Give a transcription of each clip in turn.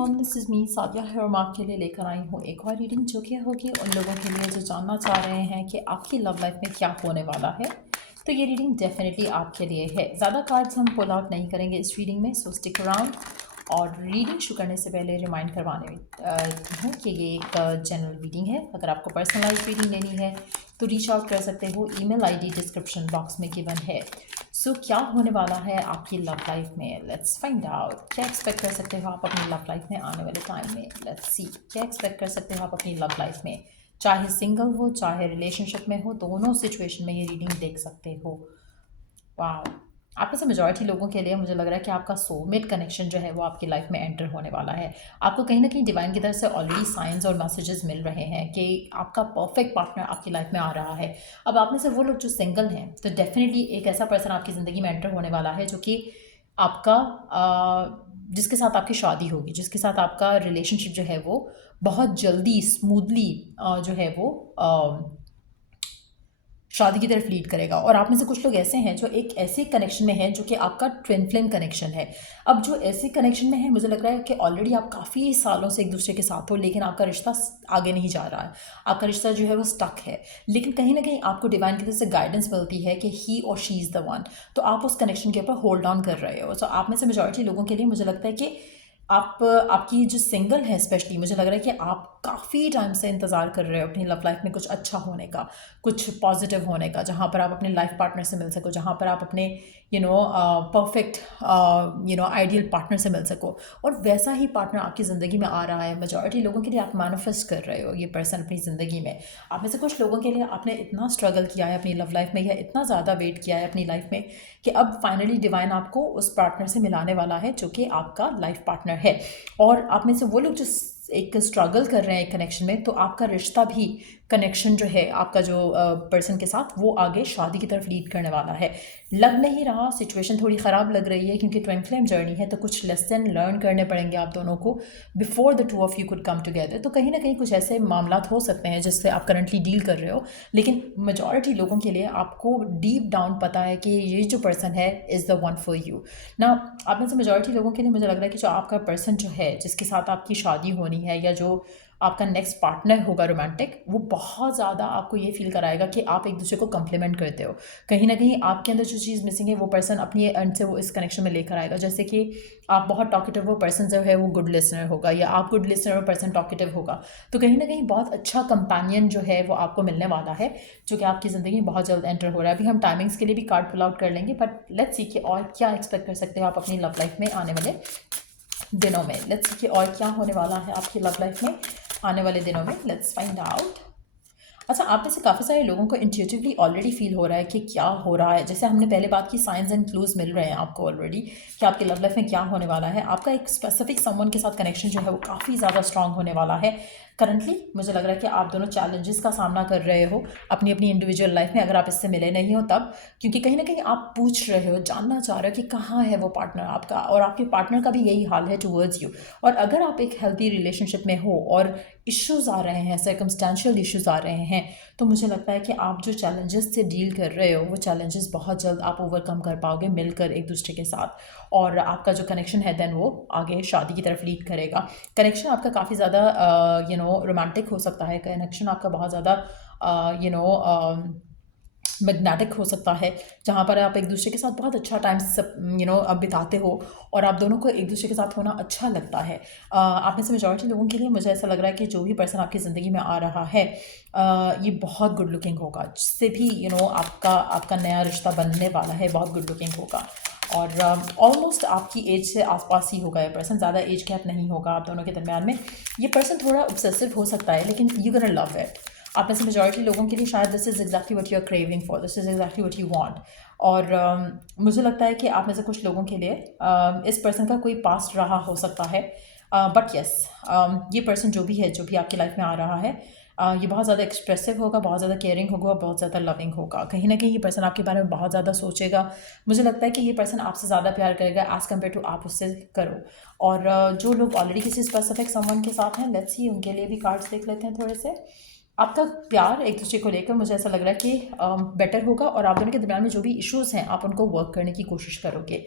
Everyone, this is me Sadia है और मैं आपके लिए लेकर आई हूँ एक और रीडिंग जो कि होगी उन लोगों के लिए जो जानना चाह रहे हैं कि आपकी लव लाइफ में क्या होने वाला है। तो ये रीडिंग डेफिनेटली आपके लिए है। ज़्यादा कार्ड्स हम पुल आउट नहीं करेंगे इस रीडिंग में, सो स्टिक अराउंड। और रीडिंग शुरू करने से पहले रिमाइंड करवाने हूँ कि ये एक जनरल रीडिंग है। अगर आपको पर्सनलाइज रीडिंग लेनी है तो रीच आउट कर सकते हो, ईमेल आईडी डिस्क्रिप्शन बॉक्स में गिवन है। सो क्या होने वाला है आपकी लव लाइफ में, लेट्स फाइंड आउट। क्या एक्सपेक्ट कर सकते हो आप अपनी लव लाइफ में आने वाले टाइम में, लेट्स सी। क्या एक्सपेक्ट कर सकते हो आप अपनी लव लाइफ में, चाहे सिंगल हो चाहे रिलेशनशिप में हो, दोनों सिचुएशन में ये रीडिंग देख सकते हो। वाह, आप में से मेजॉरिटी लोगों के लिए मुझे लग रहा है कि आपका सोलमेट कनेक्शन जो है वो आपकी लाइफ में एंटर होने वाला है। आपको कहीं ना कहीं डिवाइन की तरफ से ऑलरेडी साइंस और मैसेजेस मिल रहे हैं कि आपका परफेक्ट पार्टनर आपकी लाइफ में आ रहा है। अब आप में से वो लोग जो सिंगल हैं तो डेफिनेटली एक ऐसा पर्सन आपकी ज़िंदगी में एंटर होने वाला है जो कि आपका जिसके साथ आपकी शादी होगी, जिसके साथ आपका रिलेशनशिप जो है वो बहुत जल्दी स्मूथली जो है वो शादी की तरफ लीड करेगा। और आप में से कुछ लोग ऐसे हैं जो एक ऐसे कनेक्शन में हैं जो कि आपका ट्विन फ्लेम कनेक्शन है। अब जो ऐसे कनेक्शन में है, मुझे लग रहा है कि ऑलरेडी आप काफ़ी सालों से एक दूसरे के साथ हो, लेकिन आपका रिश्ता आगे नहीं जा रहा है, आपका रिश्ता जो है वो स्टक है। लेकिन कहीं ना कहीं आपको डिवाइन की तरफ से गाइडेंस मिलती है कि ही और शी इज़ द वन, तो आप उस कनेक्शन के ऊपर होल्ड ऑन कर रहे हो। तो आप में से मेजॉरिटी लोगों के लिए मुझे लगता है कि आपकी जो सिंगल है स्पेशली, मुझे लग रहा है कि आप काफ़ी टाइम से इंतज़ार कर रहे हो अपनी लव लाइफ में कुछ अच्छा होने का, कुछ पॉजिटिव होने का, जहाँ पर आप अपने लाइफ पार्टनर से मिल सको, जहाँ पर आप अपने परफेक्ट आइडियल पार्टनर से मिल सको। और वैसा ही पार्टनर आपकी ज़िंदगी में आ रहा है। मेजॉरिटी लोगों के लिए आप मैनिफेस्ट कर रहे हो ये पर्सन अपनी ज़िंदगी में। आप में से कुछ लोगों के लिए आपने इतना स्ट्रगल किया है अपनी लव लाइफ में, या इतना ज़्यादा वेट किया है अपनी लाइफ में कि अब फाइनली डिवाइन आपको उस पार्टनर से मिलाने वाला है जो कि आपका लाइफ पार्टनर है। और आप में से वो लोग जो एक स्ट्रगल कर रहे हैं एक कनेक्शन में, तो आपका रिश्ता भी कनेक्शन जो है आपका जो पर्सन के साथ वो आगे शादी की तरफ लीड करने वाला है। लग नहीं रहा, सिचुएशन थोड़ी ख़राब लग रही है क्योंकि ट्विन फ्लेम जर्नी है, तो कुछ लेसन लर्न करने पड़ेंगे आप दोनों को before the two of you could come together. तो कहीं ना कहीं कुछ ऐसे मामला हो सकते हैं जिससे आप करंटली डील कर रहे हो, लेकिन मेजॉरिटी लोगों के लिए आपको डीप डाउन पता है कि ये जो पर्सन है is the one for you ना। आप में से मेजॉरिटी लोगों के लिए मुझे लग रहा है कि जो आपका पर्सन जो है जिसके साथ आपकी शादी होनी है, या जो आपका नेक्स्ट पार्टनर होगा रोमांटिक, वो बहुत ज़्यादा आपको ये फील कराएगा कि आप एक दूसरे को कम्प्लीमेंट करते हो। कहीं ना कहीं आपके अंदर जो चीज़ मिसिंग है वो पर्सन अपनी एंड से वो इस कनेक्शन में लेकर आएगा। जैसे कि आप बहुत टॉकेटिव, वो पर्सन जो है वो गुड लिसनर होगा, या आप गुड लिसनर और पर्सन टॉकेटिव होगा। तो कहीं ना कहीं बहुत अच्छा कंपेनियन जो है वो आपको मिलने वाला है, जो कि आपकी ज़िंदगी में बहुत जल्द एंटर हो रहा है। अभी हम टाइमिंग्स के लिए भी कार्ड पुल आउट कर लेंगे, बट लेट्स सी कि और क्या एक्सपेक्ट कर सकते हो आप अपनी लव लाइफ में आने वाले दिनों में। लेट्स सी कि और क्या होने वाला है आपकी लव लाइफ में आने वाले दिनों में। Let's find out. अच्छा, आप में से काफ़ी सारे लोगों को इंट्यूटिवली ऑलरेडी फील हो रहा है कि क्या हो रहा है। जैसे हमने पहले बात की, साइंस एंड क्लूज मिल रहे हैं आपको ऑलरेडी कि आपके लव लाइफ में क्या होने वाला है। आपका एक स्पेसिफिक समवन के साथ कनेक्शन जो है वो काफ़ी ज़्यादा स्ट्रांग होने वाला है। करंटली मुझे लग रहा है कि आप दोनों चैलेंजेस का सामना कर रहे हो अपनी अपनी इंडिविजुअल लाइफ में, अगर आप इससे मिले नहीं हो तब, क्योंकि कहीं ना कहीं आप पूछ रहे हो, जानना चाह रहे हो कि कहाँ है वो पार्टनर आपका, और आपके पार्टनर का भी यही हाल है टूवर्ड्स यू। और अगर आप एक हेल्थी रिलेशनशिप में हो और इश्यूज आ रहे हैं, सर्कमस्टेंशियल इश्यूज आ रहे हैं, तो मुझे लगता है कि आप जो चैलेंजेस से डील कर रहे हो वो चैलेंजेस बहुत जल्द आप ओवरकम कर पाओगे मिलकर एक दूसरे के साथ। और आपका जो कनेक्शन है देन वो आगे शादी की तरफ लीड करेगा। कनेक्शन आपका काफ़ी ज़्यादा रोमांटिक हो सकता है, कनेक्शन आपका बहुत ज़्यादा मैग्नेटिक हो सकता है, जहाँ पर आप एक दूसरे के साथ बहुत अच्छा टाइम अब बिताते हो और आप दोनों को एक दूसरे के साथ होना अच्छा लगता है। आप में से मेजॉरिटी लोगों के लिए मुझे ऐसा लग रहा है कि जो भी पर्सन आपकी ज़िंदगी में आ रहा है ये बहुत गुड लुकिंग होगा, जिससे भी आपका नया रिश्ता बनने वाला है बहुत गुड लुकिंग होगा। और ऑलमोस्ट आपकी एज से आसपास ही होगा ये पर्सन, ज़्यादा एज गैप नहीं होगा आप दोनों के दरमियान में। ये पर्सन थोड़ा ऑब्सेसिव हो सकता है, लेकिन यू गोना लव इट। आप में से मेजॉरिटी लोगों के लिए शायद this is exactly what you are craving for, this is exactly what you want. और मुझे लगता है कि आप में से कुछ लोगों के लिए इस पर्सन का कोई पास्ट रहा हो सकता है, बट यस, ये पर्सन जो भी आपकी लाइफ में आ रहा है, ये बहुत ज़्यादा एक्सप्रेसिव होगा, बहुत ज़्यादा केयरिंग होगा, बहुत ज़्यादा लविंग होगा। कहीं ना कहीं ये पर्सन आपके बारे में बहुत ज़्यादा सोचेगा। मुझे लगता है कि ये पर्सन आपसे ज़्यादा प्यार करेगा एज़ कम्पेयर टू आप उससे करो। और जो लोग ऑलरेडी किसी स्पेसिफिक समवन के साथ हैं, लेट्स सी उनके लिए भी कार्ड्स देख लेते हैं थोड़े से। आपका प्यार एक दूसरे को लेकर मुझे ऐसा लग रहा है कि बेटर होगा, और आप दोनों के दरमियान में जो भी इश्यूज़ हैं आप उनको वर्क करने की कोशिश करोगे।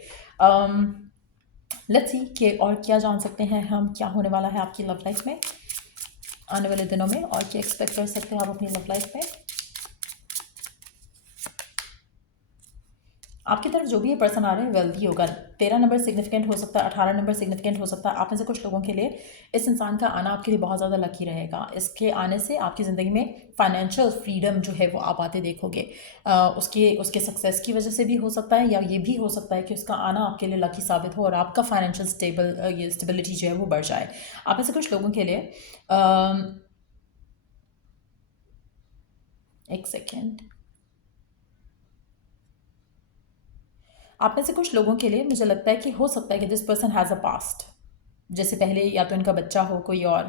लेट्स सी कि और क्या जान सकते हैं हम, क्या होने वाला है आपकी लव लाइफ में आने वाले दिनों में, और क्या एक्सपेक्ट कर सकते हैं आप अपनी लव लाइफ में। आपकी तरफ जो भी ये पर्सन आ रहे हैं वेल्दी होगा। 13 नंबर सिग्निफिकेंट हो सकता है, 18 नंबर सिग्निफिकेंट हो सकता है। आप में से कुछ लोगों के लिए इस इंसान का आना आपके लिए बहुत ज़्यादा लकी रहेगा। इसके आने से आपकी ज़िंदगी में फाइनेंशियल फ्रीडम जो है वो आप आते देखोगे। उसके उसके सक्सेस की वजह से भी हो सकता है, या ये भी हो सकता है कि उसका आना आपके लिए लकी साबित हो और आपका फाइनेंशियल ये स्टेबिलिटी जो है वो बढ़ जाए। आप में से कुछ लोगों के लिए एक सेकेंड, आप में से कुछ लोगों के लिए मुझे लगता है कि हो सकता है कि this person has a past, जैसे पहले या तो इनका बच्चा हो कोई और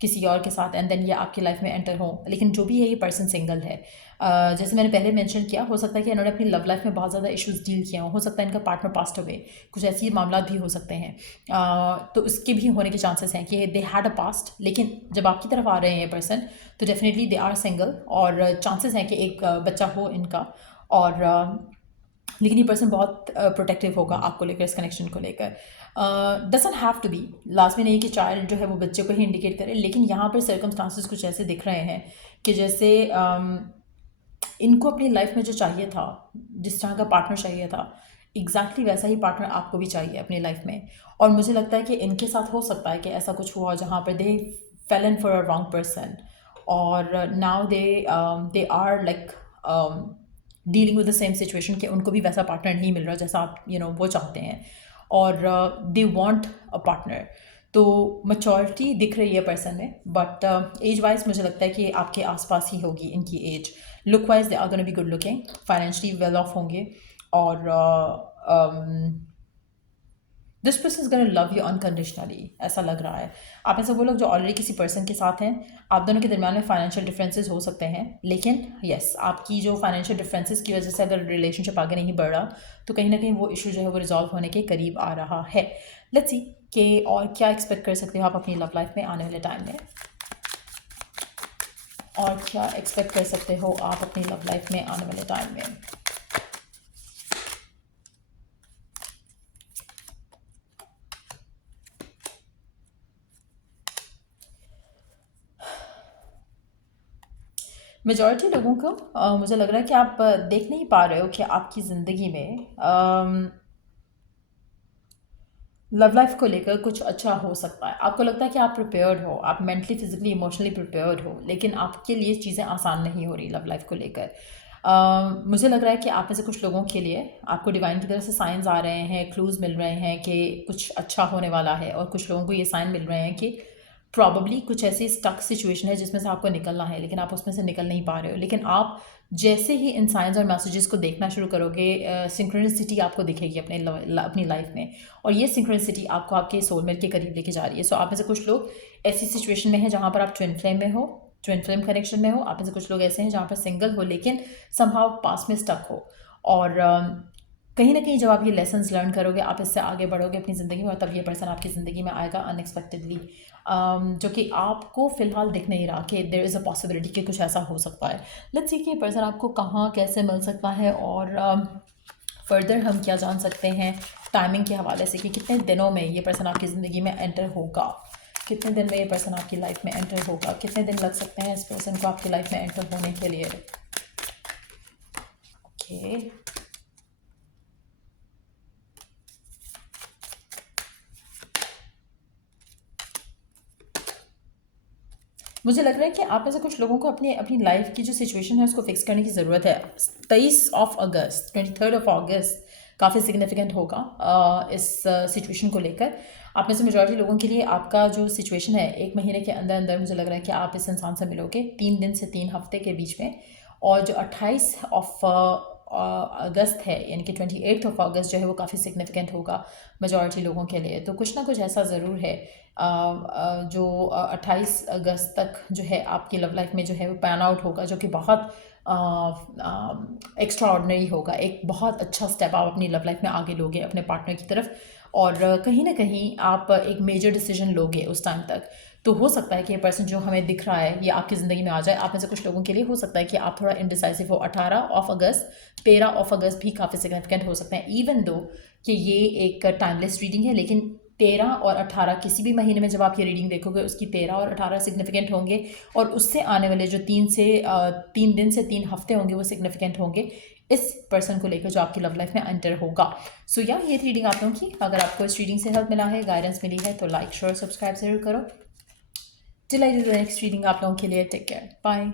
किसी और के साथ, एंड देन ये आपकी लाइफ में एंटर हो। लेकिन जो भी है ये पर्सन सिंगल है। जैसे मैंने पहले मेंशन किया, हो सकता है कि इन्होंने अपनी लव लाइफ में बहुत ज़्यादा इश्यूज डील किए हो सकता है इनका पार्टनर पास्ट अवे, कुछ ऐसी मामला भी हो सकते हैं। तो इसके भी होने के चांसेस हैं कि दे हैड अ पास्ट, लेकिन जब आपकी तरफ आ रहे हैं ये पर्सन तो डेफिनेटली दे आर सिंगल, और चांसेस हैं कि एक बच्चा हो इनका। और लेकिन ये पर्सन बहुत प्रोटेक्टिव होगा आपको लेकर, इस कनेक्शन को लेकर। Doesn't have to be last में नहीं कि चाइल्ड जो है वो बच्चे को ही इंडिकेट करे, लेकिन यहाँ पर सर्कमस्टांसेस कुछ ऐसे दिख रहे हैं कि जैसे इनको अपनी लाइफ में जो चाहिए था, जिस तरह का पार्टनर चाहिए था, एग्जैक्टली वैसा ही पार्टनर आपको भी चाहिए अपनी लाइफ में। और मुझे लगता है कि इनके साथ हो सकता है कि ऐसा कुछ हुआ जहाँ पर they fell in for a wrong person, और now they are like dealing with the same situation कि उनको भी वैसा पार्टनर नहीं मिल रहा जैसा आप वो चाहते हैं, और दे वांट अ पार्टनर। तो मच्योरिटी दिख रही है पर्सन में, बट एज वाइज मुझे लगता है कि आपके आसपास ही होगी इनकी age. Look wise they are gonna be good looking, financially well off होंगे, और this person is gonna love you unconditionally, ऐसा लग रहा है। आप ऐसे वो लोग जो ऑलरेडी किसी पर्सन के साथ हैं, आप दोनों के दरमियान में फाइनेंशियल डिफरेंसेस हो सकते हैं, लेकिन यस आपकी जो फाइनेंशियल डिफरेंसेस की वजह से अगर रिलेशनशिप आगे नहीं बढ़ रहा तो कहीं ना कहीं वो इशू जो है वो रिजॉल्व होने के करीब आ रहा है। लेट्स सी कि और क्या एक्सपेक्ट कर सकते हो आप अपनी लव लाइफ में आने वाले टाइम में, और क्या एक्सपेक्ट कर सकते हो आप अपनी लव लाइफ में आने वाले टाइम में। मेजॉरिटी लोगों को मुझे लग रहा है कि आप देख नहीं पा रहे हो कि आपकी ज़िंदगी में लव लाइफ को लेकर कुछ अच्छा हो सकता है। आपको लगता है कि आप प्रिपेयर्ड हो, आप मेंटली फिजिकली इमोशनली प्रिपेयर्ड हो, लेकिन आपके लिए चीज़ें आसान नहीं हो रही लव लाइफ को लेकर। मुझे लग रहा है कि आप में से कुछ लोगों के लिए आपको डिवाइन की तरफ से साइंस आ रहे हैं, क्लूज़ मिल रहे हैं कि कुछ अच्छा होने वाला है, और कुछ लोगों को ये साइन मिल रहे हैं कि प्रॉबली कुछ ऐसी स्टक सिचुएशन है जिसमें से आपको निकलना है, लेकिन आप उसमें से निकल नहीं पा रहे हो। लेकिन आप जैसे ही इन साइंस और मैसेजेस को देखना शुरू करोगे, सिंक्रोनिसिटी आपको दिखेगी अपनी लाइफ में, और ये सिंक्रोनिसिटी आपको आपके सोलमेट के करीब लेके जा रही है। सो आप में से कुछ लोग ऐसी सिचुएशन में हैं जहाँ पर आप ट्विन फ्लेम में हो, ट्विन फ्लेम कनेक्शन में हो। आप में से कुछ लोग ऐसे हैं जहाँ पर सिंगल हो लेकिन समहाउ पास में स्टक हो, और कहीं ना कहीं जब आप ये लेसन्स लर्न करोगे आप इससे आगे बढ़ोगे अपनी ज़िंदगी में, और तब ये पर्सन आपकी ज़िंदगी में आएगा अनएक्सपेक्टेडली, जो कि आपको फ़िलहाल दिख नहीं रहा कि देयर इज़ अ पॉसिबिलिटी कि कुछ ऐसा हो सकता है। लेट्स सी कि ये पर्सन आपको कहाँ कैसे मिल सकता है, और फर्दर हम क्या जान सकते हैं टाइमिंग के हवाले से कि कितने दिनों में ये पर्सन आपकी ज़िंदगी में एंटर होगा, कितने दिन में ये पर्सन आपकी लाइफ में एंटर होगा, कितने दिन लग सकते हैं इस पर्सन को आपकी लाइफ में एंटर होने के लिए। ओके, मुझे लग रहा है कि आप में से कुछ लोगों को अपनी अपनी लाइफ की जो सिचुएशन है उसको फिक्स करने की ज़रूरत है। 23 अगस्त 23 अगस्त काफ़ी सिग्निफिकेंट होगा इस सिचुएशन को लेकर। आप में से मेजॉरिटी लोगों के लिए आपका जो सिचुएशन है 1 महीने के अंदर अंदर मुझे लग रहा है कि आप इस इंसान से मिलोगे 3 दिन से 3 हफ्ते के बीच में। और जो 28 अगस्त है यानी कि 28 अगस्त जो है वो काफ़ी सिग्निफिकेंट होगा मेजॉरिटी लोगों के लिए। तो कुछ ना कुछ ऐसा ज़रूर है जो 28 अगस्त तक जो है आपकी लव लाइफ में जो है वो पैन आउट होगा, जो कि बहुत एक्स्ट्रा ऑर्डनरी होगा। एक बहुत अच्छा स्टेप आप अपनी लव लाइफ में आगे लोगे अपने पार्टनर की तरफ, और कहीं ना कहीं आप एक मेजर डिसीजन लोगे उस टाइम तक। तो हो सकता है कि ये पर्सन जो हमें दिख रहा है ये आपकी ज़िंदगी में आ जाए। आप में से कुछ लोगों के लिए हो सकता है कि आप थोड़ा इनडिसाइसिव हो। 18 अगस्त 13 अगस्त भी काफ़ी सिग्निफिकेंट हो सकते हैं, इवन दो कि ये एक टाइमलेस रीडिंग है, लेकिन 13 और 18 किसी भी महीने में जब आप ये रीडिंग देखोगे उसकी 13 और 18 सिग्निफिकेंट होंगे, और उससे आने वाले जो 3 दिन से 3 हफ्ते होंगे वो सिग्निफिकेंट होंगे इस पर्सन को लेकर जो आपकी लव लाइफ में एंटर होगा। सो या ये थी रीडिंग आप लोगों की। अगर आपको इस रीडिंग से हेल्प मिला है, गाइडेंस मिली है, तो लाइक शेयर सब्सक्राइब जरूर करो। Till I do the next reading आप लोगों के लिए टेक केयर, बाय।